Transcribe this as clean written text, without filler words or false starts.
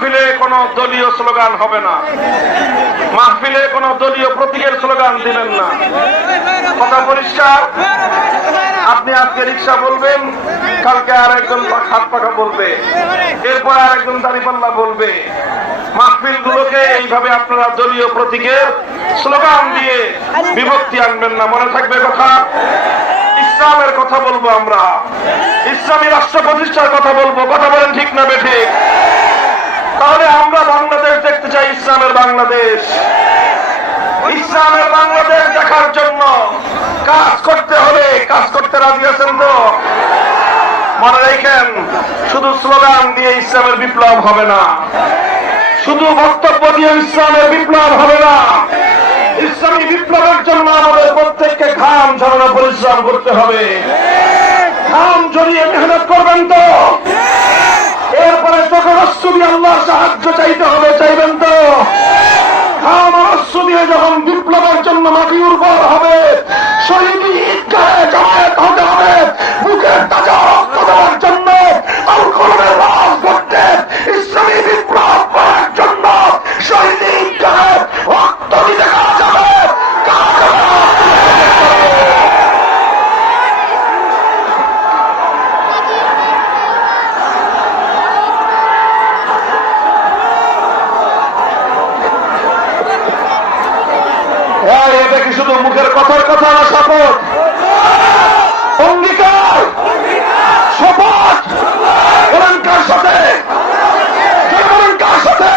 মাহফিলে কোনো দলীয় স্লোগান হবে না, মাহফিলে কোনো দলীয় প্রতীকের স্লোগান দিবেন না। কথা পরিষ্কার? আপনি আজকে রিক্সা বলবেন, কালকে আর একজন হাত পাখা বলবে, এরপর আর একজন দাঁড়িপাল্লা বলবে। মাহফিল গুলোকে এইভাবে আপনারা দলীয় প্রতীকের স্লোগান দিয়ে বিভক্তি আনবেন না, মনে থাকবে কথা। ইসলামের কথা বলবো আমরা, ইসলামী রাষ্ট্র প্রতিষ্ঠার কথা বলবো। কথা বলেন ঠিক না বেঠিক? তাহলে আমরা বাংলাদেশ দেখতে চাই, ইসলামের বাংলাদেশ। ইসলামের বাংলাদেশ দেখার জন্য কাজ করতে হবে। কাজ করতে রাজি আছেন তো? মনে রাখেন, শুধু স্লোগান দিয়ে ইসলামের বিপ্লব হবে না, শুধু বক্তব্য দিয়ে ইসলামের বিপ্লব হবে না। ইসলামী বিপ্লবের জন্য আমাদের প্রত্যেককে ঘাম ঝরানো পরিশ্রম করতে হবে। ঘাম ঝরিয়ে মেহনত করবেন তো? এরপরে চোখের অশ্রু দিয়ে আল্লাহর সাহায্য চাইতে হবে, চাইবেন তো? ঘাম অশ্রু দিয়ে যখন বিপ্লবের জন্য মাটি উর্বর হবে, শহীদ ঈদগাহে জমায়েত হতে হবে বুকের তাজা রক্ত দেওয়ার জন্য, আল কোরআনের রাজ করতে ইসলামী বিপ্লব করার জন্য শহীদ ঈদগাহে রক্ত দিতে কারা যাবে? এটা কি শুধু মুখের কথার কথা না শপথ? অঙ্গীকার, শপথ। বলেন কার সাথে? বলেন কার সাথে?